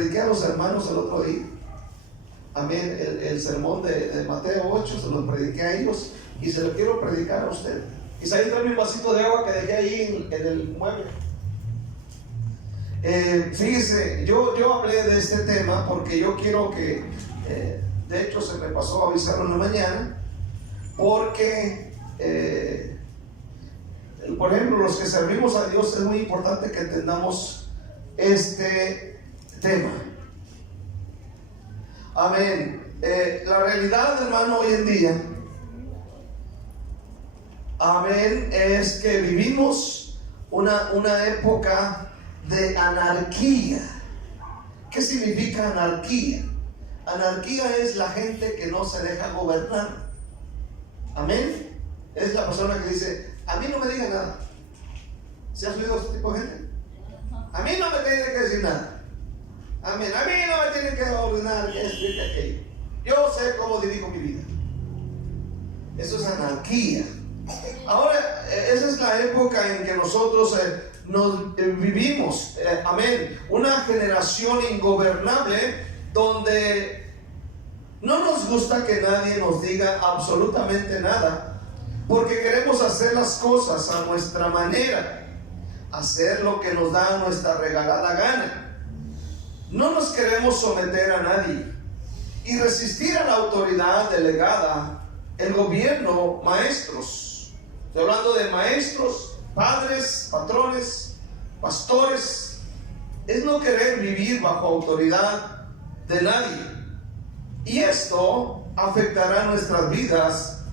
prediqué a los hermanos el otro día. Amén. El sermón de Mateo 8 se lo prediqué a ellos y se lo quiero predicar a usted. Isaías, trae mi vasito de agua que dejé ahí en el mueble. Fíjese, yo hablé de este tema porque yo quiero que, de hecho se me pasó a avisarlo en la mañana, porque por ejemplo, los que servimos a Dios es muy importante que entendamos este tema. Amén. La realidad, hermano, hoy en día, amén, es que vivimos una época de anarquía. ¿Qué significa anarquía? Anarquía es la gente que no se deja gobernar. Amén. Es la persona que dice: a mí no me diga nada. ¿Se ha oído este tipo de gente? A mí no me tiene que decir nada. Amén. A mí no me tiene que ordenar que esto y que aquello. Yo sé cómo dirijo mi vida. Eso es anarquía. Ahora, esa es la época en que nosotros vivimos. Amén. Una generación ingobernable donde no nos gusta que nadie nos diga absolutamente nada, porque queremos hacer las cosas a nuestra manera, hacer lo que nos da nuestra regalada gana. No nos queremos someter a nadie y resistir a la autoridad delegada, el gobierno, maestros. Estoy hablando de maestros, padres, patrones, pastores. Es no querer vivir bajo autoridad de nadie. Y esto afectará nuestras vidas,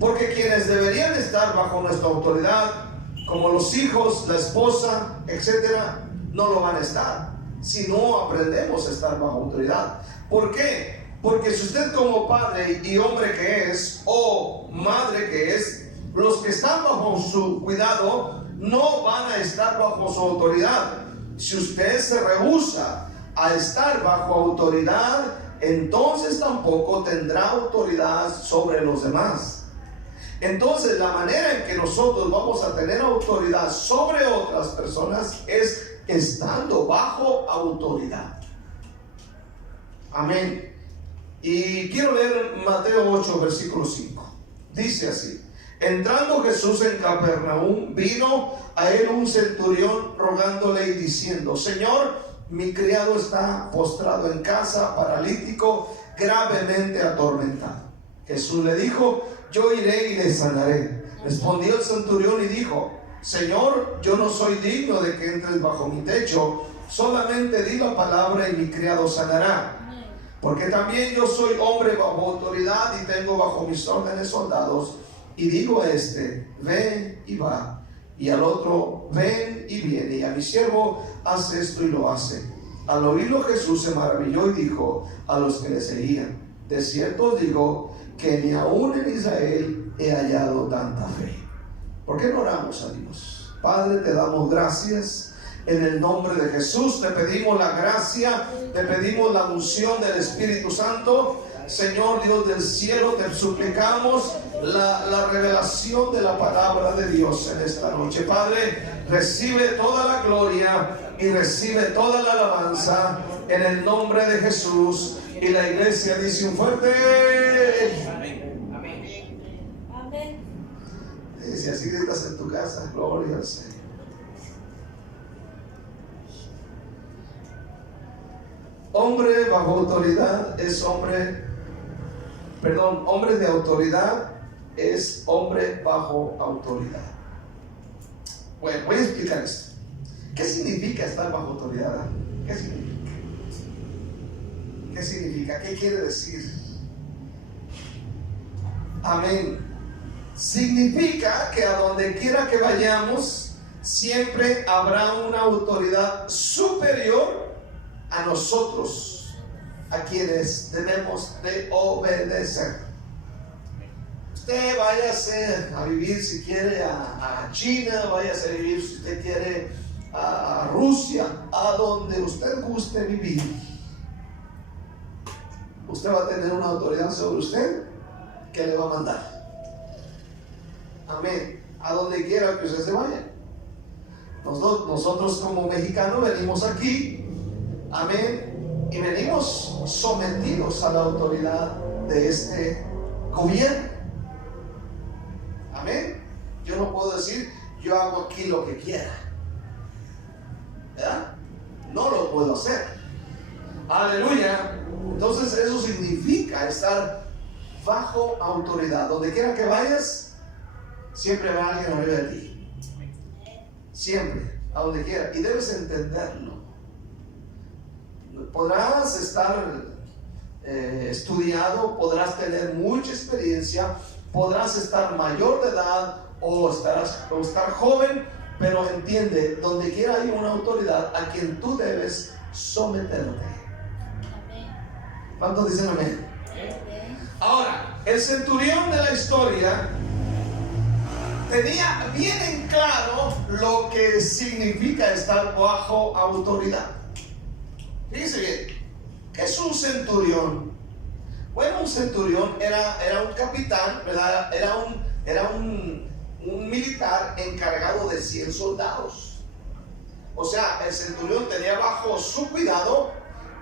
porque quienes deberían estar bajo nuestra autoridad, como los hijos, la esposa, etcétera, no lo van a estar si no aprendemos a estar bajo autoridad. ¿Por qué? Porque si usted, como padre y hombre que es, o madre que es, los que están bajo su cuidado no van a estar bajo su autoridad. Si usted se rehúsa a estar bajo autoridad, entonces tampoco tendrá autoridad sobre los demás. Entonces, la manera en que nosotros vamos a tener autoridad sobre otras personas es estando bajo autoridad. Amén. Y quiero leer Mateo 8, versículo 5. Dice así: entrando Jesús en Capernaum, vino a él un centurión rogándole y diciendo: Señor, mi criado está postrado en casa, paralítico, gravemente atormentado. Jesús le dijo: yo iré y le sanaré. Respondió el centurión y dijo: Señor, yo no soy digno de que entres bajo mi techo, solamente di la palabra y mi criado sanará. Porque también yo soy hombre bajo autoridad y tengo bajo mis órdenes soldados. Y digo a este: ven y va, y al otro: ven y viene, y a mi siervo: hace esto y lo hace. Al oírlo, Jesús se maravilló y dijo a los que le seguían: de cierto os digo que ni aún en Israel he hallado tanta fe. ¿Por qué no oramos a Dios? Padre, te damos gracias. En el nombre de Jesús te pedimos la gracia, te pedimos la unción del Espíritu Santo. Señor Dios del cielo, te suplicamos la revelación de la palabra de Dios en esta noche. Padre, recibe toda la gloria y recibe toda la alabanza en el nombre de Jesús. Y la iglesia dice un fuerte amén. Amén. Si así gritas en tu casa, gloria al Señor. Hombre bajo autoridad es hombre, hombre de autoridad es hombre bajo autoridad. Bueno, voy a explicar esto. ¿Qué significa estar bajo autoridad? ¿Qué significa? ¿Qué significa? ¿Qué quiere decir? Amén. Significa que a donde quiera que vayamos, siempre habrá una autoridad superior a nosotros, a quienes debemos de obedecer. Usted váyase a vivir si quiere a China, váyase a vivir si usted quiere a Rusia, a donde usted guste vivir. Usted va a tener una autoridad sobre usted que le va a mandar. Amén. A donde quiera que usted se vaya. Nosotros como mexicanos venimos aquí Amén. Y venimos sometidos a la autoridad de este gobierno. Amén. Yo no puedo decir, yo hago aquí lo que quiera, ¿verdad? No lo puedo hacer. Aleluya. Entonces eso significa estar bajo autoridad. Donde quiera que vayas, siempre va alguien arriba de ti. Siempre, a donde quiera. Y debes entenderlo. Podrás estar estudiado, podrás tener mucha experiencia, podrás estar mayor de edad o estar joven, pero entiende, donde quiera hay una autoridad a quien tú debes someterte. ¿Cuántos dicen amén? Ahora, el centurión de la historia tenía bien en claro lo que significa estar bajo autoridad. Fíjense bien, ¿qué es un centurión? Bueno, un centurión era un capitán, ¿verdad? Era un militar encargado de 100 soldados. O sea, el centurión tenía bajo su cuidado,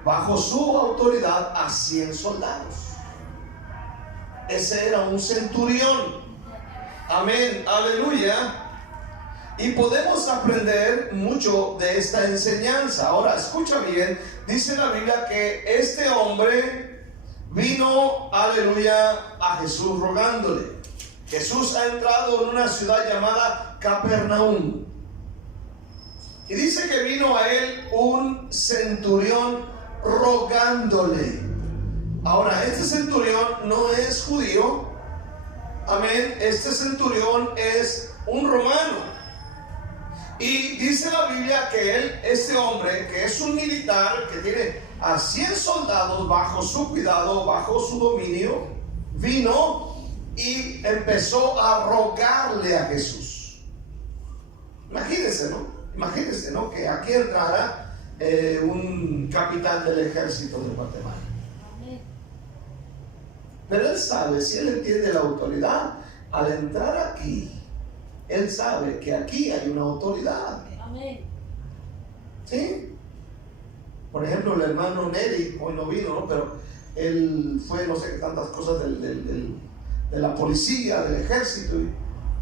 bajo su autoridad, a 100 soldados. Ese era un centurión. Amén, aleluya. Y podemos aprender mucho de esta enseñanza. Ahora, escucha bien, dice la Biblia que este hombre vino, aleluya, a Jesús rogándole. Jesús ha entrado en una ciudad llamada Capernaum. Y dice que vino a él un centurión rogándole. Ahora, este centurión no es judío. Amén. Este centurión es un romano. Y dice la Biblia que este hombre, que es un militar, que tiene a 100 soldados bajo su cuidado, bajo su dominio, vino y empezó a rogarle a Jesús. Imagínense, ¿no? Que aquí entrara un capitán del ejército de Guatemala. Pero él sabe, si él entiende la autoridad, al entrar aquí, él sabe que aquí hay una autoridad. Amén. ¿Sí? Por ejemplo, el hermano Neri, hoy no vino, ¿no? Pero él fue, no sé qué tantas cosas de la policía, del ejército.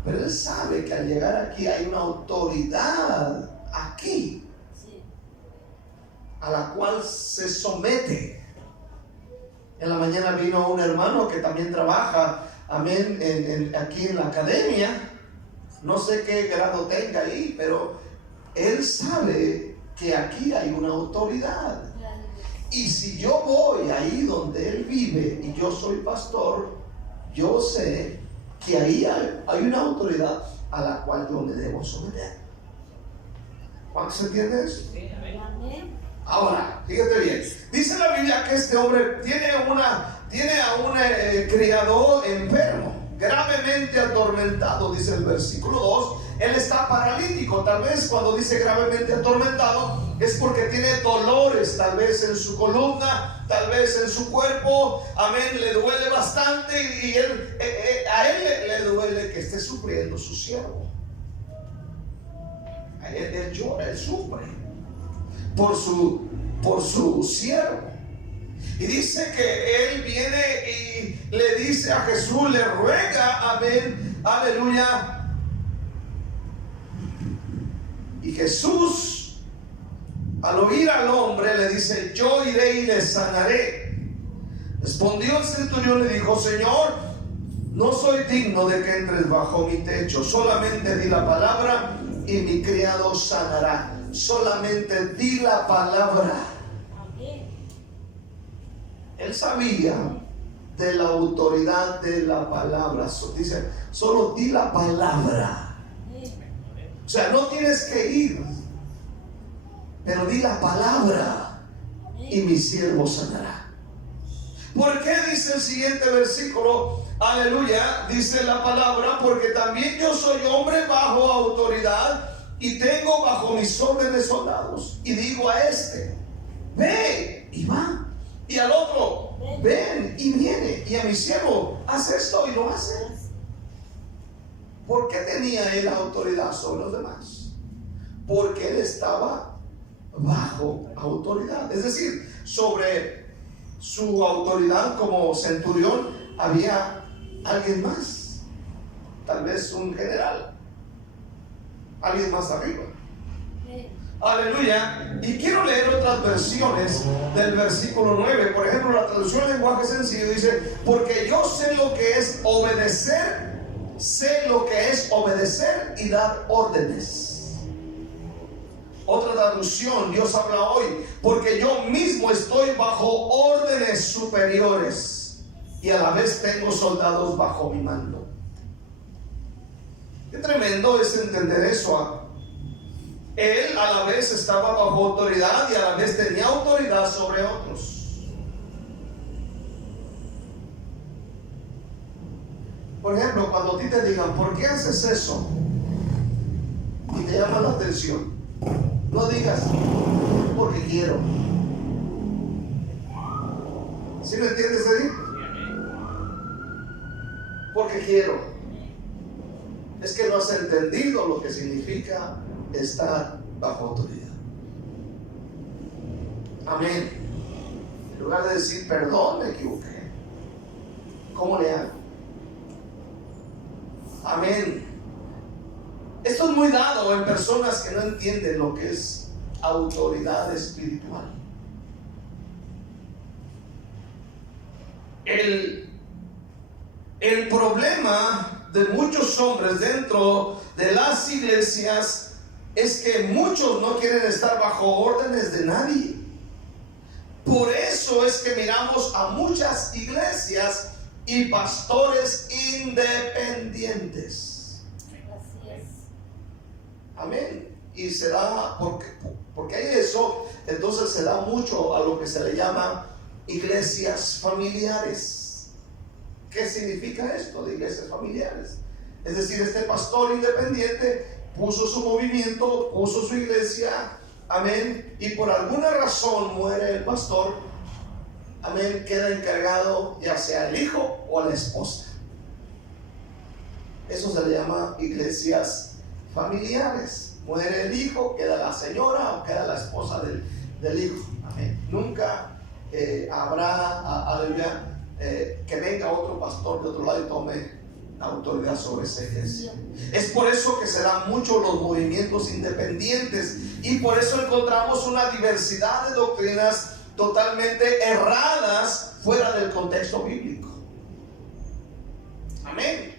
Pero él sabe que al llegar aquí hay una autoridad aquí, sí, a la cual se somete. En la mañana vino un hermano que también trabaja, amén, aquí en la academia. No sé qué grado tenga ahí, pero él sabe que aquí hay una autoridad. Y si yo voy ahí donde él vive y yo soy pastor, yo sé que ahí hay una autoridad a la cual yo me debo someter. ¿Cuánto se entiende eso? Sí, amén. Ahora, fíjate bien. Dice la Biblia que este hombre tiene a un criado enfermo, gravemente atormentado, dice el versículo 2. Él está paralítico. Tal vez cuando dice gravemente atormentado es porque tiene dolores, tal vez en su columna, tal vez en su cuerpo. Amén, le duele bastante y a él le duele que esté sufriendo su siervo. Él llora, él sufre por su siervo. Y dice que él viene y le dice a Jesús, le ruega, amén, aleluya. Y Jesús, al oír al hombre, le dice, yo iré y le sanaré. Respondió el centurión y le dijo, Señor, no soy digno de que entres bajo mi techo, solamente di la palabra y mi criado sanará. Solamente di la palabra. Él sabía de la autoridad de la palabra. Dice, solo di la palabra. O sea, no tienes que ir, pero di la palabra y mi siervo sanará. ¿Por qué dice el siguiente versículo? Aleluya, dice la palabra, porque también yo soy hombre bajo autoridad y tengo bajo mis órdenes soldados. Y digo a este, ve y va. Y al otro, ven y viene. Y a mi siervo, haz esto y lo hace. ¿Por qué tenía él autoridad sobre los demás? Porque él estaba bajo autoridad. Es decir, sobre su autoridad como centurión había alguien más, tal vez un general, alguien más arriba. Aleluya. Y quiero leer otras versiones del versículo 9. Por ejemplo, la traducción en lenguaje sencillo dice: porque yo sé lo que es obedecer y dar órdenes. Otra traducción, Dios habla hoy: porque yo mismo estoy bajo órdenes superiores y a la vez tengo soldados bajo mi mando. Qué tremendo es entender eso. Él a la vez estaba bajo autoridad y a la vez tenía autoridad sobre otros. Por ejemplo, cuando a ti te digan: ¿por qué haces eso? Y te llama la atención, no digas: porque quiero. ¿Sí me entiendes ahí? Porque quiero. Es que no has entendido lo que significa estar bajo autoridad. Amén. En lugar de decir: perdón, me equivoqué, ¿cómo le hago? Amén. Esto es muy dado en personas que no entienden lo que es autoridad espiritual. El problema de muchos hombres dentro de las iglesias es que muchos no quieren estar bajo órdenes de nadie. Por eso es que miramos a muchas iglesias y pastores independientes. Así es. Amén. Y se da, porque hay eso, entonces se da mucho a lo que se le llama iglesias familiares. ¿Qué significa esto de iglesias familiares? Es decir, este pastor independiente puso su movimiento, puso su iglesia, amén, y por alguna razón muere el pastor, amén, queda encargado ya sea el hijo o la esposa. Eso se le llama iglesias familiares. Muere el hijo, queda la señora o queda la esposa del hijo. Amén. Nunca habrá, aleluya, que venga otro pastor de otro lado y tome autoridad sobre esa iglesia. Es por eso que se dan mucho los movimientos independientes y por eso encontramos una diversidad de doctrinas totalmente erradas fuera del contexto bíblico. Amén.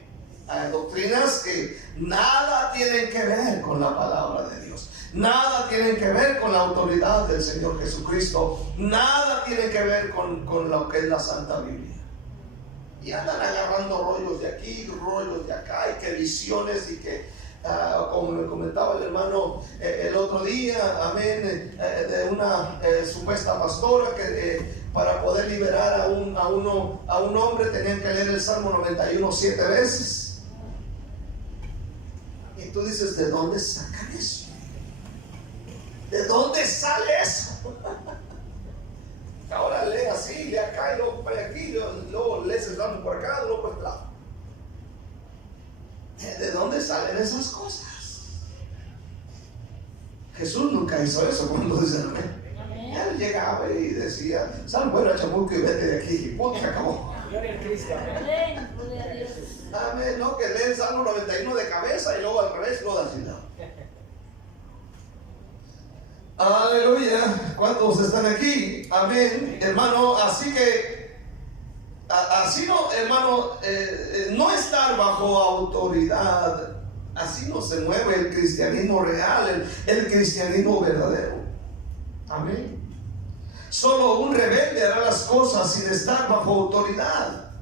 Hay doctrinas que nada tienen que ver con la palabra de Dios, nada tienen que ver con la autoridad del Señor Jesucristo, nada tienen que ver con lo que es la Santa Biblia. Y andan agarrando rollos de aquí, rollos de acá, y que visiones, y que, como me comentaba el hermano el otro día, amén, de una supuesta pastora que para poder liberar a un hombre tenían que leer el Salmo 91 7 veces. Y tú dices: ¿de dónde sacan eso? ¿De dónde sale eso? Ahora lee así, lee acá, y luego por aquí, luego lees el Salmo por acá, luego por el lado. ¿De dónde salen esas cosas? Jesús nunca hizo eso cuando dice amén. Él llegaba y decía: sal fuera, chamuco, y vete de aquí, y punto, se acabó. Gloria a Cristo. Amén. Gloria a Dios. Amén. No, que lee el Salmo 91 de cabeza y luego al revés, luego así, no. Aleluya. ¿Cuántos están aquí? Amén, hermano. Así que así no, hermano, no estar bajo autoridad, así no se mueve el cristianismo real, el cristianismo verdadero. Amén. Solo un rebelde hará las cosas sin estar bajo autoridad.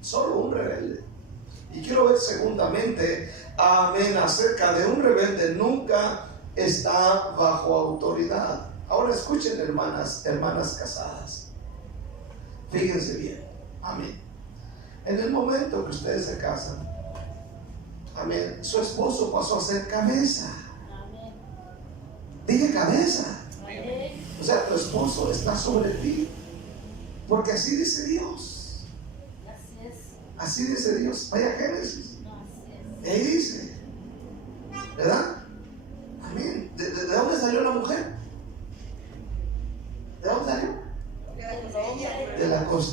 Solo un rebelde. Y quiero ver segundamente, amén, acerca de un rebelde nunca está bajo autoridad. Ahora escuchen, hermanas casadas, fíjense bien, amén. En el momento que ustedes se casan, amén, su esposo pasó a ser cabeza. Amén. Dije cabeza. Amén. O sea, tu esposo está sobre ti, porque así dice Dios. Así es. Así dice Dios. Vaya a Génesis. Así es. Ahí dice, ¿verdad? Amén. ¿De dónde salió la mujer?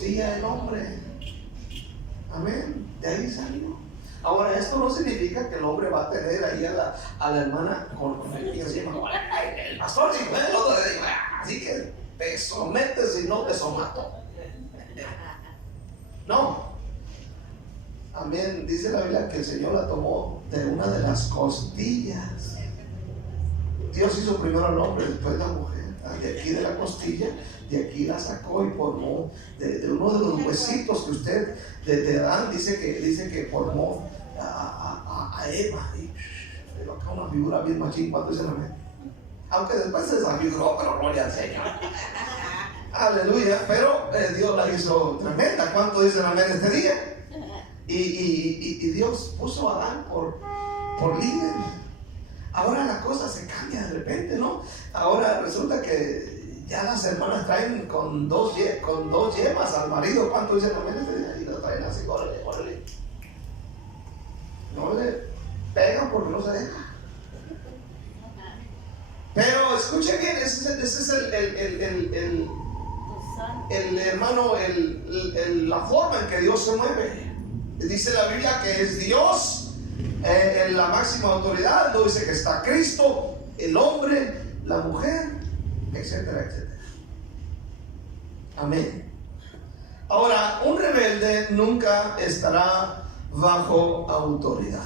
costilla del hombre. Amén. De ahí salió. Ahora, esto no significa que el hombre va a tener ahí a la hermana con el pie encima. El pastor, si puede, así que te sometes y no te somato. No. Amén. Dice la Biblia que el Señor la tomó de una de las costillas. Dios hizo primero al hombre, después la mujer. De aquí de la costilla, de aquí la sacó y formó de uno de los huesitos que usted de Adán dice que formó a Eva. Y pero acá una figura bien machín. ¿Cuánto dicen amén? Aunque después se desfiguró, pero gloria al Señor. Aleluya. Pero Dios la hizo tremenda. ¿Cuánto dicen amén este día? Y Dios puso a Adán por líder. Ahora la cosa se cambia de repente, ¿no? Ahora resulta que ya las hermanas traen con dos yemas al marido. ¿Cuánto dicen amén este día? Y lo traen así, órale, órale. No le pegan porque no se deja. Pero escuche bien, ese es el hermano, la forma en que Dios se mueve. Dice la Biblia que es Dios en la máxima autoridad. No dice que está Cristo, el hombre, la mujer, etcétera, etcétera. Amén. Ahora, un rebelde nunca estará bajo autoridad.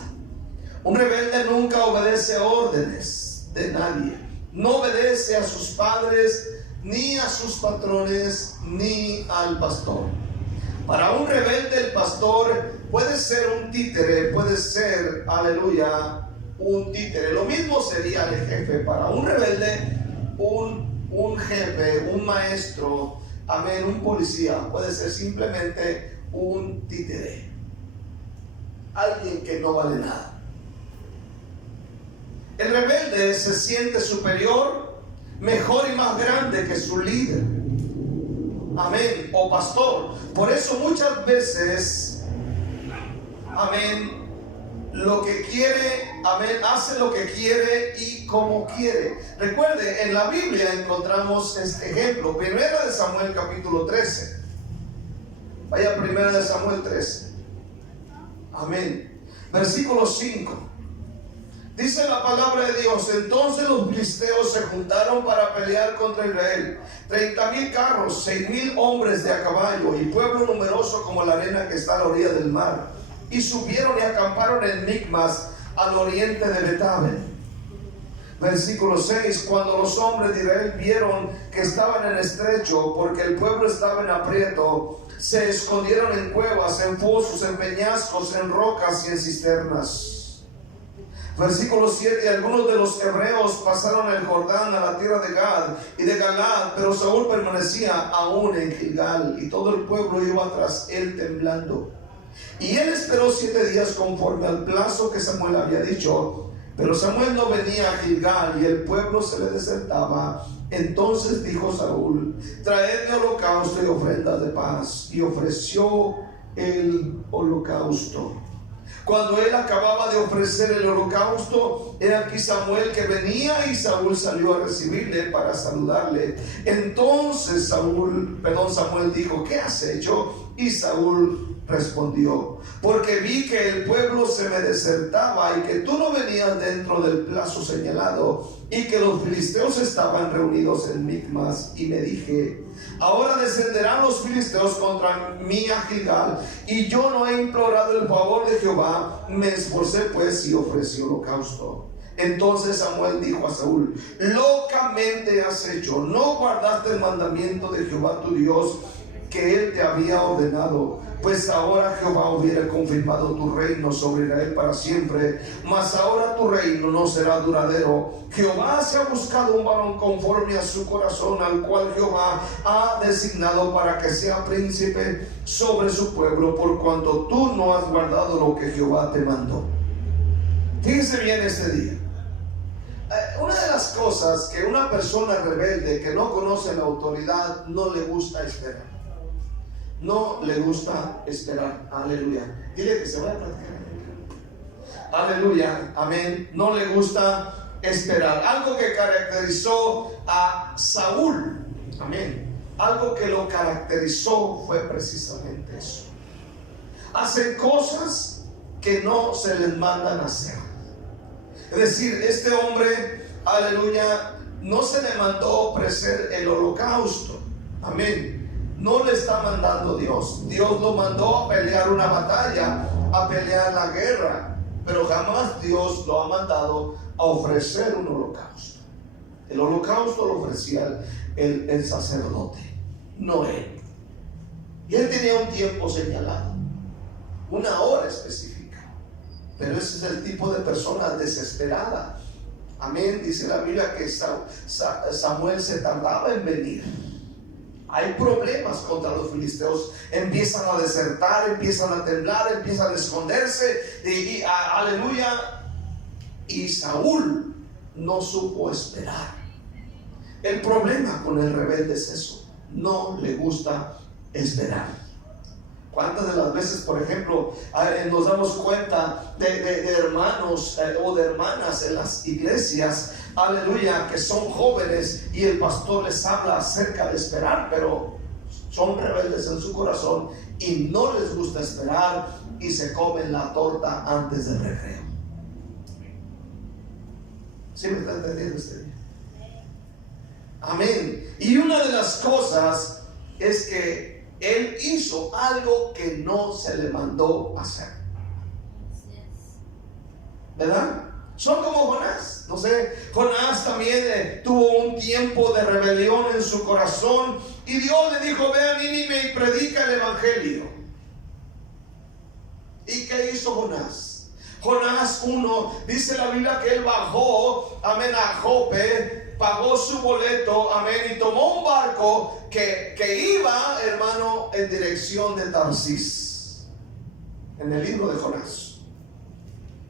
Un rebelde nunca obedece órdenes de nadie. No obedece a sus padres, ni a sus patrones, ni al pastor. Para un rebelde, el pastor puede ser un títere, puede ser, aleluya, un títere. Lo mismo sería el jefe. Para un rebelde, un jefe, un maestro, amén, un policía, puede ser simplemente un títere. Alguien que no vale nada. El rebelde se siente superior, mejor y más grande que su líder. Amén. O pastor. Por eso muchas veces, amén, lo que quiere, amén, hace lo que quiere y como quiere. Recuerde, en la Biblia encontramos este ejemplo. Primera de Samuel capítulo 13. Vaya, Primera de Samuel 13. Amén. Versículo 5. Dice la palabra de Dios: entonces los filisteos se juntaron para pelear contra Israel. 30,000 carros, 6,000 hombres de a caballo y pueblo numeroso como la arena que está a la orilla del mar. Y subieron y acamparon en Micmas, al oriente de Betabel. Versículo 6. Cuando los hombres de Israel vieron que estaban en estrecho, porque el pueblo estaba en aprieto, se escondieron en cuevas, en fosos, en peñascos, en rocas y en cisternas. Versículo 7. Algunos de los hebreos pasaron el Jordán a la tierra de Gad y de Galad, pero Saúl permanecía aún en Gilgal, y todo el pueblo iba tras él temblando. Y él esperó 7 días conforme al plazo que Samuel había dicho, pero Samuel no venía a Gilgal y el pueblo se le desertaba. Entonces dijo Saúl: traedme holocausto y ofrendas de paz. Y ofreció el holocausto. Cuando él acababa de ofrecer el holocausto, he aquí Samuel que venía, y Saúl salió a recibirle para saludarle. Entonces Samuel dijo: ¿qué has hecho? Y Saúl respondió: porque vi que el pueblo se me desertaba y que tú no venías dentro del plazo señalado, y que los filisteos estaban reunidos en Micmas, y me dije: ahora descenderán los filisteos contra mí a Gilgal, y yo no he implorado el favor de Jehová. Me esforcé pues y ofrecí holocausto. Entonces Samuel dijo a Saúl: locamente has hecho, no guardaste el mandamiento de Jehová tu Dios que él te había ordenado. Pues ahora Jehová hubiera confirmado tu reino sobre Israel para siempre, mas ahora tu reino no será duradero. Jehová se ha buscado un varón conforme a su corazón, al cual Jehová ha designado para que sea príncipe sobre su pueblo, por cuanto tú no has guardado lo que Jehová te mandó. Fíjense bien este día. Una de las cosas que una persona rebelde que no conoce la autoridad no le gusta esperar. No le gusta esperar. Aleluya. Dile que se vaya a practicar. Aleluya. Amén. No le gusta esperar. Algo que caracterizó a Saúl. Amén. algo que lo caracterizó fue precisamente eso. Hacen cosas que no se les mandan a hacer. Es decir, este hombre, aleluya, no se le mandó ofrecer el holocausto. Amén. No le está mandando Dios. Dios lo mandó a pelear una batalla, a pelear la guerra. Pero jamás Dios lo ha mandado a ofrecer un holocausto. El holocausto lo ofrecía el sacerdote, no él. Y él tenía un tiempo señalado, una hora específica. Pero ese es el tipo de persona desesperada. Amén. Dice la Biblia que Samuel se tardaba en venir. Hay problemas contra los filisteos. Empiezan a desertar, empiezan a temblar, empiezan a esconderse. Aleluya. Y Saúl no supo esperar. El problema con el rebelde es eso: no le gusta esperar. ¿Cuántas de las veces, por ejemplo, nos damos cuenta de hermanos o de hermanas en las iglesias, aleluya, que son jóvenes y el pastor les habla acerca de esperar, pero son rebeldes en su corazón y no les gusta esperar y se comen la torta antes del recreo? ¿Sí me está entendiendo usted? Amén. Y una de las cosas es que él hizo algo que no se le mandó hacer, ¿verdad? Son como Jonás. No sé, Jonás también tuvo un tiempo de rebelión en su corazón y Dios le dijo: ve a Nínive y predica el evangelio. ¿Y qué hizo Jonás? Jonás 1, dice la Biblia que él bajó, amén, a Jope, pagó su boleto, amén, y tomó un barco que iba, hermano, en dirección de Tarsis, en el libro de Jonás.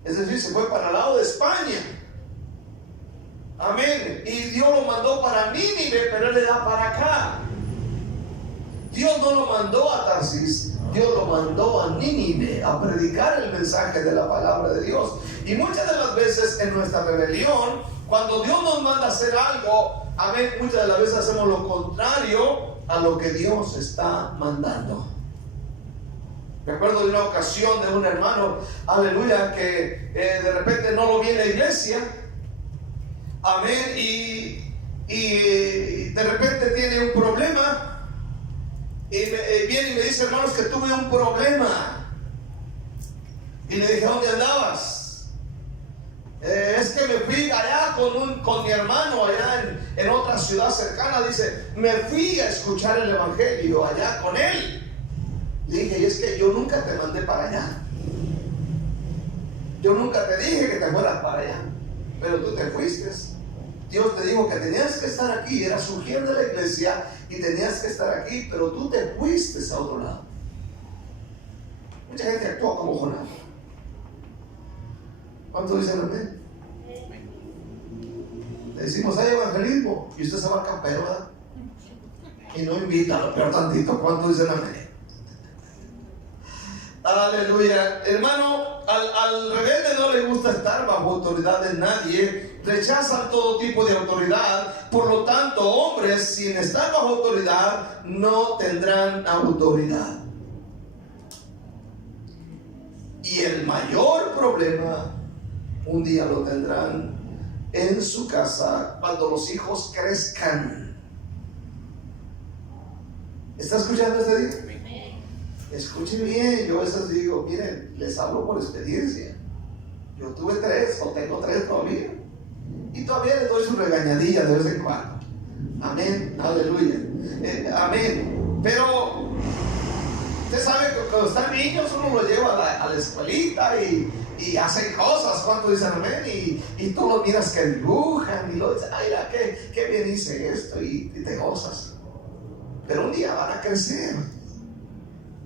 Es decir, se fue para el lado de España. Amén. Y Dios lo mandó para Nínive, pero él le da para acá. Dios no lo mandó a Tarsis, Dios lo mandó a Nínive a predicar el mensaje de la palabra de Dios. Y muchas de las veces en nuestra rebelión, cuando Dios nos manda a hacer algo, amén, muchas de las veces hacemos lo contrario a lo que Dios está mandando. Me acuerdo de una ocasión de un hermano, aleluya, que de repente no lo vi en la iglesia, amén, y de repente tiene un problema. Y viene y me dice: hermanos, que tuve un problema. Y le dije: ¿dónde andabas? Es que me fui allá con mi hermano, allá en otra ciudad cercana. Dice: me fui a escuchar el evangelio allá con él. Le dije: y es que yo nunca te mandé para allá. Yo nunca te dije que te fueras para allá, pero tú te fuiste. Dios te dijo que tenías que estar aquí, eras ujier de la iglesia y tenías que estar aquí, pero tú te fuiste a otro lado. Mucha gente actúa como Jonás. ¿Cuántos dicen amén? Le decimos: hay evangelismo, y usted se va al campero, ¿verdad? Y no invita, lo peor tantito. ¿Cuántos dicen amén? Aleluya. Hermano, al rebelde no le gusta estar bajo autoridad de nadie. Rechazan todo tipo de autoridad. Por lo tanto, hombres sin estar bajo autoridad no tendrán autoridad. Y el mayor problema un día lo tendrán en su casa cuando los hijos crezcan. ¿Está escuchando este día? Escuchen bien. Yo a veces digo: miren, les hablo por experiencia. Yo tuve 3 o tengo 3 todavía, y todavía les doy su regañadilla de vez en cuando. Amén, aleluya, amén. Pero usted sabe que cuando están niños uno los lleva a la escuelita y hacen cosas. ¿Cuánto dicen amén? Y tú los miras que dibujan y lo dicen: ay, mira, qué bien hice esto, y te gozas. Pero un día van a crecer.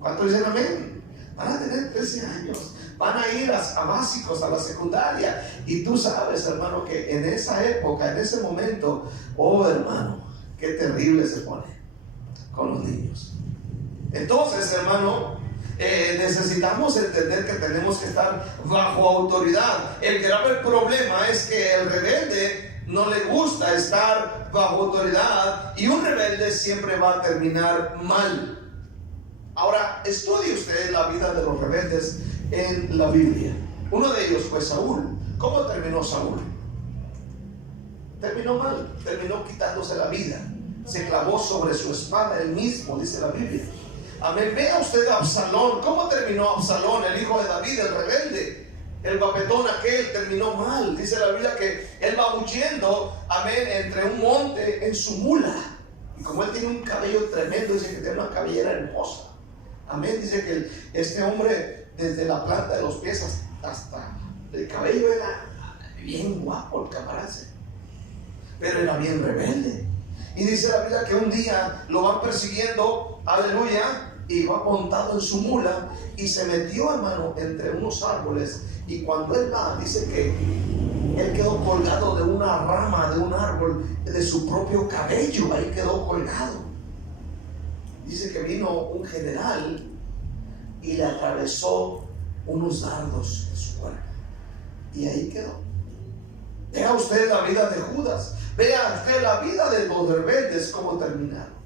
¿Cuánto dicen amén? Van a tener 13 años, van a ir a básicos, a la secundaria. Y tú sabes, hermano, que en esa época, en ese momento, oh hermano, qué terrible se pone con los niños. Entonces, hermano, necesitamos entender que tenemos que estar bajo autoridad. El grave problema es que el rebelde no le gusta estar bajo autoridad, y un rebelde siempre va a terminar mal. Ahora, estudie usted la vida de los rebeldes en la Biblia. Uno de ellos fue Saúl. ¿Cómo terminó Saúl? Terminó mal, terminó quitándose la vida. Se clavó sobre su espada él mismo, dice la Biblia. Amén. Vea usted a Absalón. ¿Cómo terminó Absalón, el hijo de David, el rebelde? El guapetón aquel terminó mal. Dice la Biblia que él va huyendo, amén, entre un monte en su mula. Y como él tiene un cabello tremendo, dice que tiene una cabellera hermosa. Amén. Dice que este hombre, desde la planta de los pies hasta el cabello, era bien guapo el camarada, pero era bien rebelde. Y dice la Biblia que un día lo van persiguiendo, aleluya, y va montado en su mula y se metió, hermano, entre unos árboles. Y cuando él va, dice que él quedó colgado de una rama de un árbol, de su propio cabello, ahí quedó colgado. Dice que vino un general y le atravesó unos dardos en su cuerpo, y ahí quedó. Vea usted la vida de Judas, vea usted la vida de los rebeldes, cómo terminaron.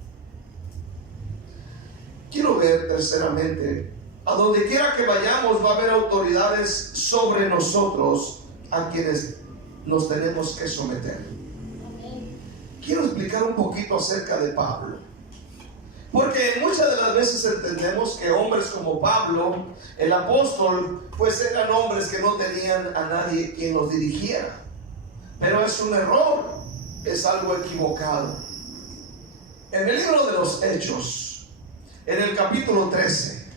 Quiero ver terceramente, a donde quiera que vayamos va a haber autoridades sobre nosotros a quienes nos tenemos que someter. Quiero explicar un poquito acerca de Pablo, porque muchas de las veces entendemos que hombres como Pablo, el apóstol, pues eran hombres que no tenían a nadie quien los dirigiera. Pero es un error, es algo equivocado. En el libro de los Hechos, en el capítulo 13,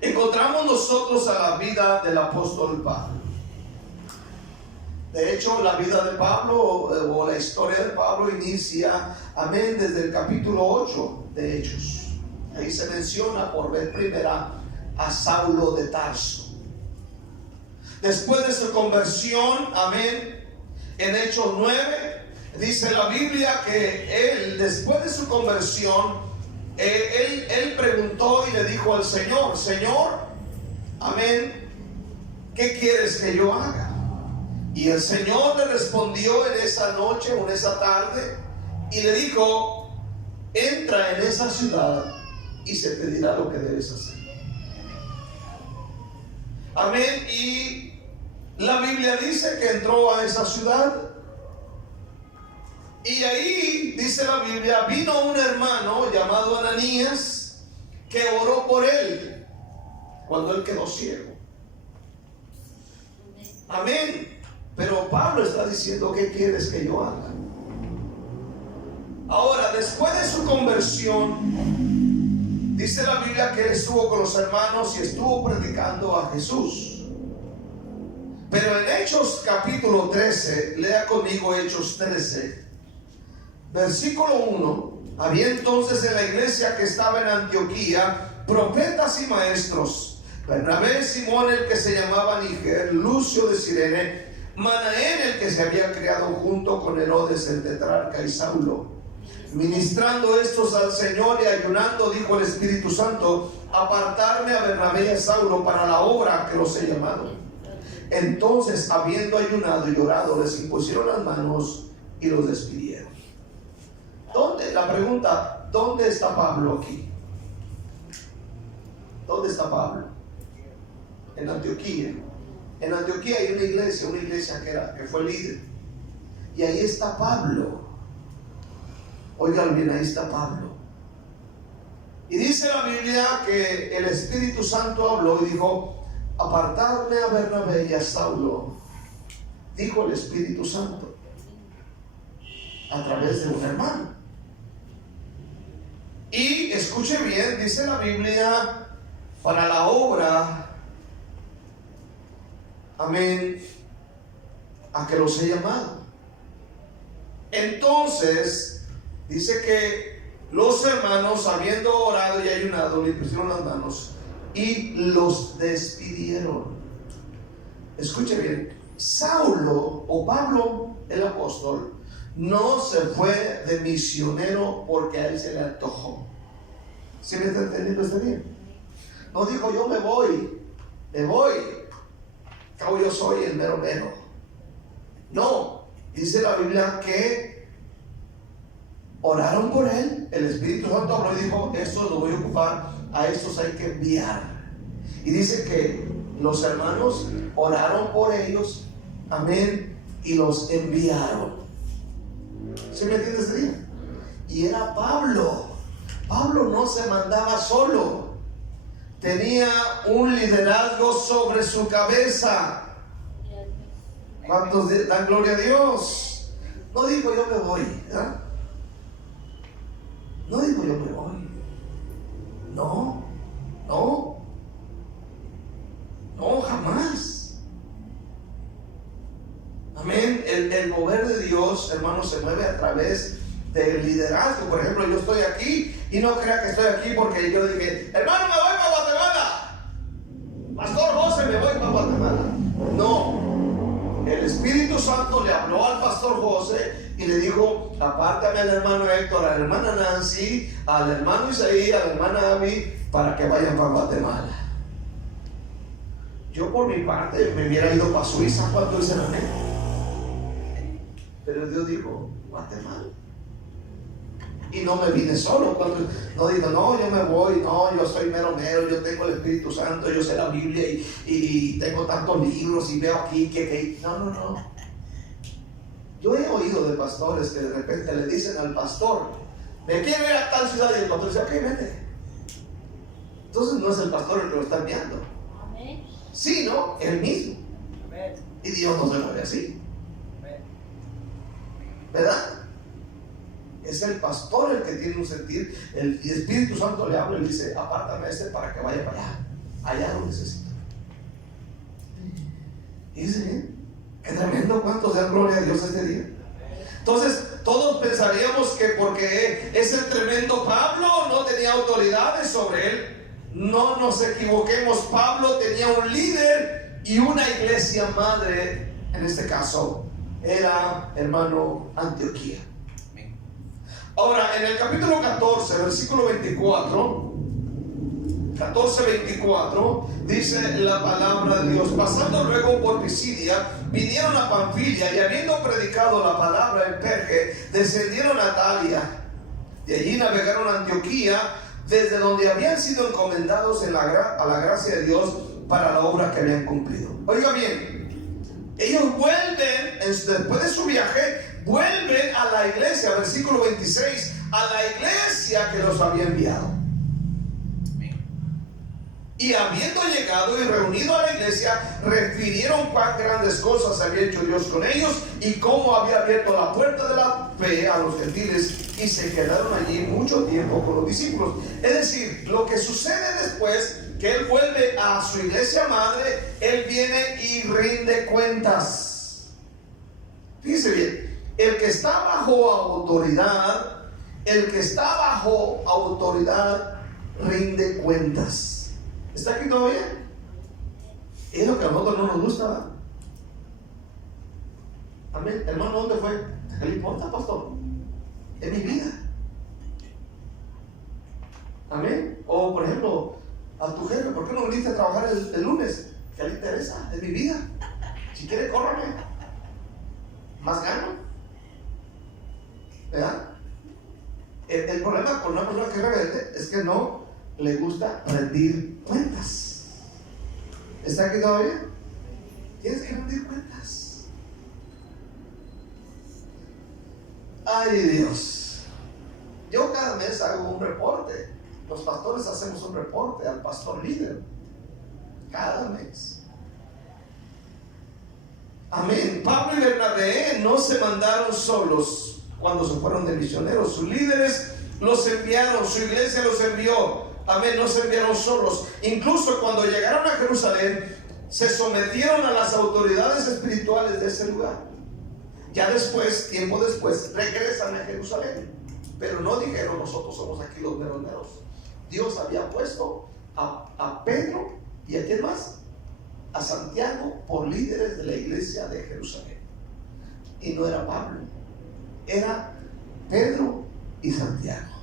encontramos nosotros a la vida del apóstol Pablo. De hecho, la vida de Pablo, o la historia de Pablo, inicia, amén, desde el capítulo 8 de Hechos. Ahí se menciona por vez primera a Saulo de Tarso. Después de su conversión, amén, en Hechos 9, dice la Biblia que él, después de su conversión, él preguntó y le dijo al Señor: Señor, amén, ¿qué quieres que yo haga? Y el Señor le respondió en esa noche o en esa tarde y le dijo: entra en esa ciudad y se te dirá lo que debes hacer. Amén. Y la Biblia dice que entró a esa ciudad, y ahí dice la Biblia, vino un hermano llamado Ananías que oró por él cuando él quedó ciego. Amén. Pero Pablo está diciendo: ¿qué quieres que yo haga? Ahora, después de su conversión, dice la Biblia que él estuvo con los hermanos y estuvo predicando a Jesús. Pero en Hechos capítulo 13, lea conmigo Hechos 13, versículo 1. Había entonces en la iglesia que estaba en Antioquía profetas y maestros: Bernabé, Simón el que se llamaba Níger, Lucio de Cirene, Manaén el que se había criado junto con Herodes el tetrarca, y Saulo. Ministrando estos al Señor y ayunando, dijo el Espíritu Santo: apartarme a Bernabé y a Saulo para la obra que los he llamado. Entonces, habiendo ayunado y orado, les impusieron las manos y los despidieron. ¿Dónde? La pregunta: ¿dónde está Pablo aquí? ¿Dónde está Pablo? En Antioquía. En Antioquía hay una iglesia que fue líder. Y ahí está Pablo. Oigan bien, ahí está Pablo. Y dice la Biblia que el Espíritu Santo habló y dijo: apartarme a Bernabé y a Saulo. Dijo el Espíritu Santo a través de un hermano. Y escuche bien, dice la Biblia, para la obra, amén, a que los he llamado. Entonces dice que los hermanos, habiendo orado y ayunado, le pusieron las manos y los despidieron. Escuche bien, Saulo o Pablo el apóstol no se fue de misionero porque a él se le antojó. ¿Sí me está entendiendo este bien? No dijo: yo me voy, cabo yo soy el mero mero. No, dice la Biblia que oraron por él. El Espíritu Santo habló y dijo: estos los voy a ocupar, a estos hay que enviar. Y dice que los hermanos oraron por ellos, amén, y los enviaron. ¿Sí me entiendes este día? Y era Pablo. Pablo no se mandaba solo, tenía un liderazgo sobre su cabeza. ¿Cuántos dan gloria a Dios? No digo yo me voy, ¿verdad? No digo yo me voy. No, jamás. Amén. El mover de Dios, hermano, se mueve a través del liderazgo. Por ejemplo, yo estoy aquí y no crea que estoy aquí porque yo dije: hermano, me voy para Guatemala, Pastor José, me voy para Guatemala. No, el Espíritu Santo le habló al Pastor José y le dijo: apártame al hermano Héctor, a la hermana Nancy, al hermano Isaí, a la hermana Abby, para que vayan para Guatemala. Yo por mi parte me hubiera ido para Suiza. ¿Cuánto dicen amén? Pero Dios dijo: Guatemala. Y no me vine solo. No digo: no, yo me voy, no, yo soy mero, yo tengo el Espíritu Santo, yo sé la Biblia y tengo tantos libros y veo aquí que. No. Yo he oído de pastores que de repente le dicen al pastor: me quiero ir a tal ciudad, y el pastor dice: ok, vete. Entonces no es el pastor el que lo está enviando, sino él mismo. Y Dios no se mueve así, ¿verdad? Es el pastor el que tiene un sentir. El Espíritu Santo le habla y le dice: apártame para que vaya para allá. Allá lo necesito. Y dice: qué tremendo. ¿Cuántos dan gloria a Dios este día? Entonces todos pensaríamos que porque es el tremendo Pablo no tenía autoridades sobre él. No nos equivoquemos. Pablo tenía un líder y una iglesia madre. En este caso era, hermano, Antioquía. Ahora, en el capítulo 14, versículo 24, 14-24, dice la palabra de Dios: pasando luego por Pisidia, vinieron a Panfilia, y habiendo predicado la palabra en Perge, descendieron a Atalia. De allí navegaron a Antioquía, desde donde habían sido encomendados a la gracia de Dios para la obra que habían cumplido. Oiga bien, ellos vuelven, después de su viaje, vuelven a la iglesia, versículo 26, a la iglesia que los había enviado. Y habiendo llegado y reunido a la iglesia, refirieron cuán grandes cosas había hecho Dios con ellos y cómo había abierto la puerta de la fe a los gentiles, y se quedaron allí mucho tiempo con los discípulos. Es decir, lo que sucede después, que él vuelve a su iglesia madre, él viene y rinde cuentas. Fíjese bien, el que está bajo autoridad, rinde cuentas. ¿Está aquí todavía? Es lo que a nosotros no nos gusta, ¿verdad? Amén. Hermano, ¿dónde fue? ¿Qué le importa, pastor? Es mi vida. Amén. O por ejemplo, a tu jefe: ¿por qué no viniste a trabajar el lunes? ¿Qué le interesa? Es mi vida. Si quiere, córrame. Más gano, ¿verdad? El problema con una persona que es rebelde es que no le gusta rendir cuentas. ¿Está aquí todavía? Tienes que rendir cuentas. Ay, Dios. Yo cada mes hago un reporte. Los pastores hacemos un reporte al pastor líder cada mes. Amén. Pablo y Bernabé no se mandaron solos cuando se fueron de misioneros. Sus líderes los enviaron, su iglesia los envió. Amén, no se enviaron solos. Incluso cuando llegaron a Jerusalén, se sometieron a las autoridades espirituales de ese lugar. Ya después, tiempo después, regresan a Jerusalén. Pero no dijeron: nosotros somos aquí los meros meros. Dios había puesto a Pedro y a quién más, a Santiago, por líderes de la iglesia de Jerusalén. Y no era Pablo, era Pedro y Santiago.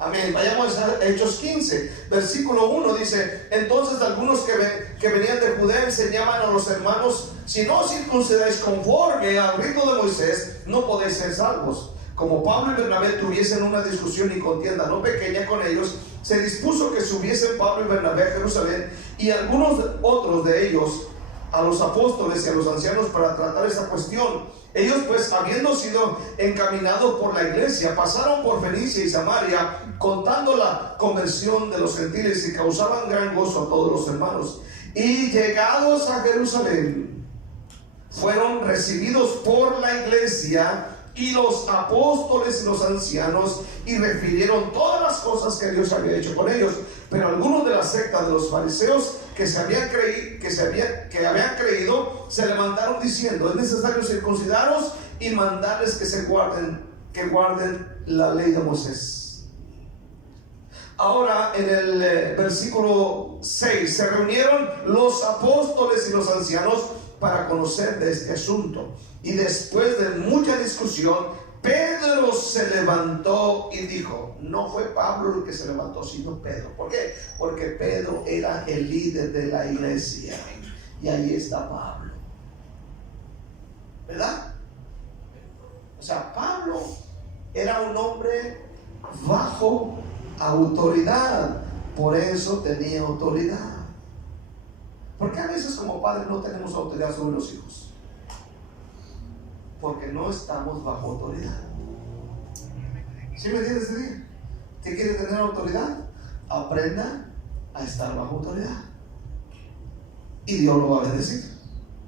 Amén. Vayamos a Hechos 15, versículo 1 dice: entonces algunos que venían de Judea enseñaban a los hermanos: si no os circuncidáis conforme al rito de Moisés, no podéis ser salvos. Como Pablo y Bernabé tuviesen una discusión y contienda no pequeña con ellos, se dispuso que subiesen Pablo y Bernabé a Jerusalén y algunos otros de ellos a los apóstoles y a los ancianos para tratar esa cuestión. Ellos pues, habiendo sido encaminados por la iglesia, pasaron por Fenicia y Samaria, contando la conversión de los gentiles, y causaban gran gozo a todos los hermanos. Y llegados a Jerusalén, fueron recibidos por la iglesia y los apóstoles y los ancianos, y refirieron todas las cosas que Dios había hecho con ellos. Pero algunos de la secta de los fariseos que habían creído se levantaron diciendo: es necesario circuncidaros y mandarles que guarden la ley de Moisés. Ahora en el versículo 6: se reunieron los apóstoles y los ancianos para conocer de este asunto, y después de mucha discusión, Pedro se levantó y dijo. No fue Pablo el que se levantó, sino Pedro. ¿Por qué? Porque Pedro era el líder de la iglesia, y ahí está Pablo, ¿verdad? O sea, Pablo era un hombre bajo autoridad, por eso tenía autoridad. ¿Por qué a veces como padres no tenemos autoridad sobre los hijos? Porque no estamos bajo autoridad. ¿Sí me entiendes? ¿Qué quiere tener autoridad? Aprenda a estar bajo autoridad, y Dios lo va a bendecir.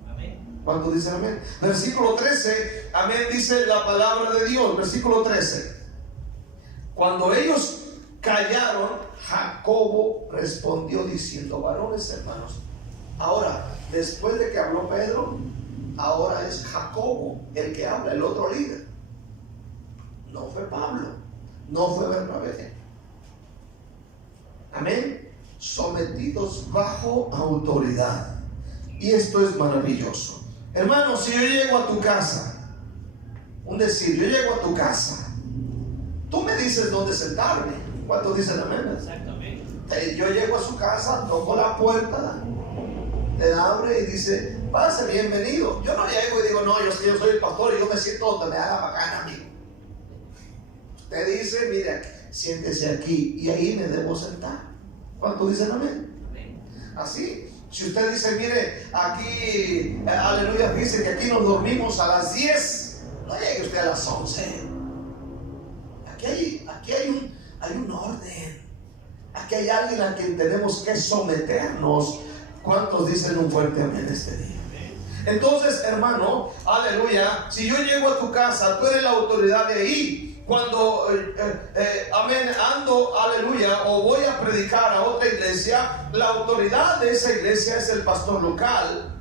Amén. ¿Cuántos dicen amén? Versículo 13, amén, dice la palabra de Dios. Versículo 13: cuando ellos callaron, Jacobo respondió diciendo: varones hermanos. Ahora, después de que habló Pedro, ahora es Jacobo el que habla, el otro líder. No fue Pablo, no fue Bernabé. Amén. Sometidos bajo autoridad. Y esto es maravilloso. Hermano, si yo llego a tu casa, yo llego a tu casa, tú me dices dónde sentarme. ¿Cuántos dicen amén? Exactamente. Yo llego a su casa, toco la puerta, le abre y dice: pase, bienvenido. Yo no llego y digo: no, yo soy el pastor y yo me siento donde me haga bacana, amigo. Usted dice: mire, siéntese aquí, y ahí me debo sentar. ¿Cuántos dicen amén? Así. Si usted dice: mire, aquí, aleluya, dice que aquí nos dormimos a las 10, no llegue usted a las 11. Aquí hay un orden. Aquí hay alguien a quien tenemos que someternos. ¿Cuántos dicen un fuerte amén este día? Entonces, hermano, aleluya, si yo llego a tu casa, tú eres la autoridad de ahí. Cuando, amén, ando, aleluya, o voy a predicar a otra iglesia, la autoridad de esa iglesia es el pastor local.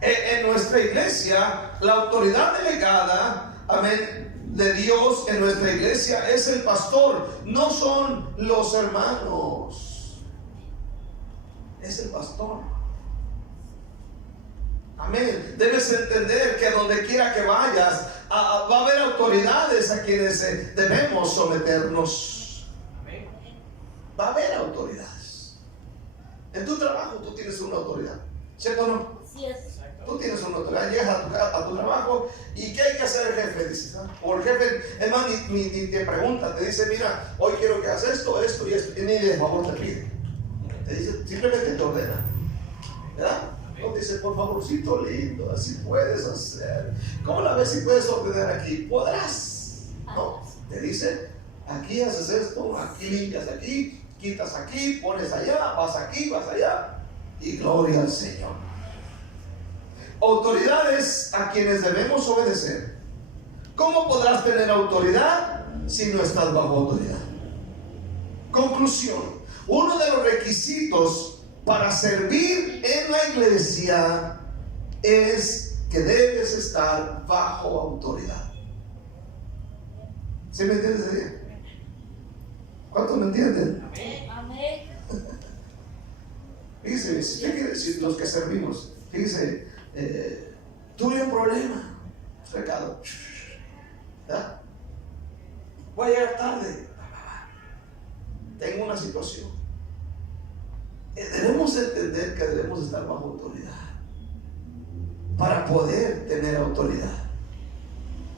En nuestra iglesia, la autoridad delegada, amén, de Dios en nuestra iglesia es el pastor, no son los hermanos, es el pastor. Amén. Debes entender que donde quiera que vayas, va a haber autoridades a quienes debemos someternos. Amén. Va a haber autoridades. En tu trabajo tú tienes una autoridad, ¿cierto o no? Sí es. Tú tienes una autoridad. Llegas a tu trabajo, y ¿qué hay que hacer el jefe? Dices, ¿no? O el jefe, hermano, ni te pregunta, te dice: mira, hoy quiero que hagas esto, esto y esto, y ni de favor te pide. Te dice, simplemente te ordena, ¿verdad? No dice: por favorcito lindo, así puedes hacer. ¿Cómo la ves si puedes ordenar aquí? Podrás. No, te dice: aquí haces esto, aquí limpias aquí, quitas aquí, pones allá, vas aquí, vas allá. Y gloria al Señor. Autoridades a quienes debemos obedecer. ¿Cómo podrás tener autoridad si no estás bajo autoridad? Conclusión: uno de los requisitos para servir en la iglesia es que debes estar bajo autoridad. ¿Sí me entiendes? ¿Cuántos me entienden? Amén. Fíjese, si los que servimos, fíjese, tuve un problema, recado, ¿verdad? Voy a llegar tarde. tengo una situación. Debemos entender que debemos estar bajo autoridad para poder tener autoridad.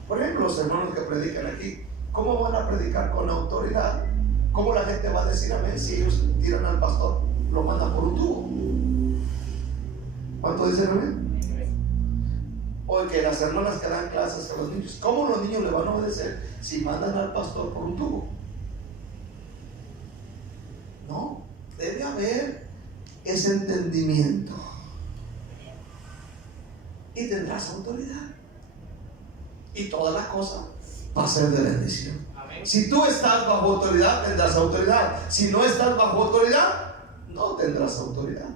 Por ejemplo, los hermanos que predican aquí, ¿cómo van a predicar con autoridad? ¿Cómo la gente va a decir amén si ellos tiran al pastor, lo mandan por un tubo? ¿Cuánto dicen amén? O que las hermanas que dan clases a los niños, ¿cómo los niños le van a obedecer si mandan al pastor por un tubo? No, debe haber ese entendimiento y tendrás autoridad y toda la cosa va a ser de bendición. Amén. Si tú estás bajo autoridad, tendrás autoridad. Si no estás bajo autoridad, no tendrás autoridad.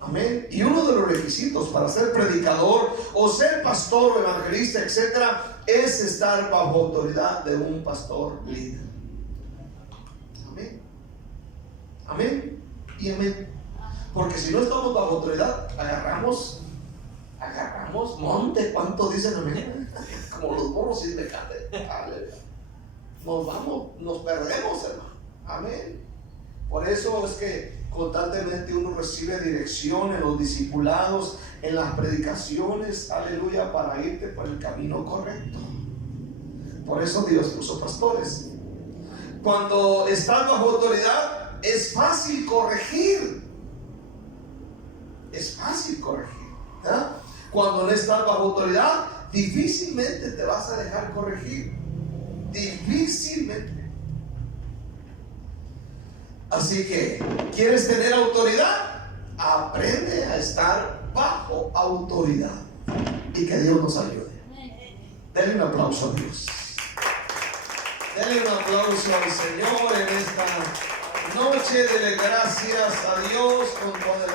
Amén. Y uno de los requisitos para ser predicador o ser pastor o evangelista, etcétera, es estar bajo autoridad de un pastor líder. Amén. Amén y amén. Porque si no estamos bajo autoridad, agarramos monte. ¿Cuánto dicen amén? Como los burros sin mecate. Nos vamos, nos perdemos, hermano. Amén. Por eso es que constantemente uno recibe dirección en los discipulados, en las predicaciones, aleluya, para irte por el camino correcto. Por eso Dios puso pastores. Cuando estás bajo autoridad, es fácil corregir. Es fácil corregir, ¿verdad? Cuando no estás bajo autoridad, difícilmente te vas a dejar corregir. Difícilmente. Así que, ¿quieres tener autoridad? Aprende a estar bajo autoridad. Y que Dios nos ayude. Denle un aplauso a Dios. Denle un aplauso al Señor en esta noche. Dele gracias a Dios con todo el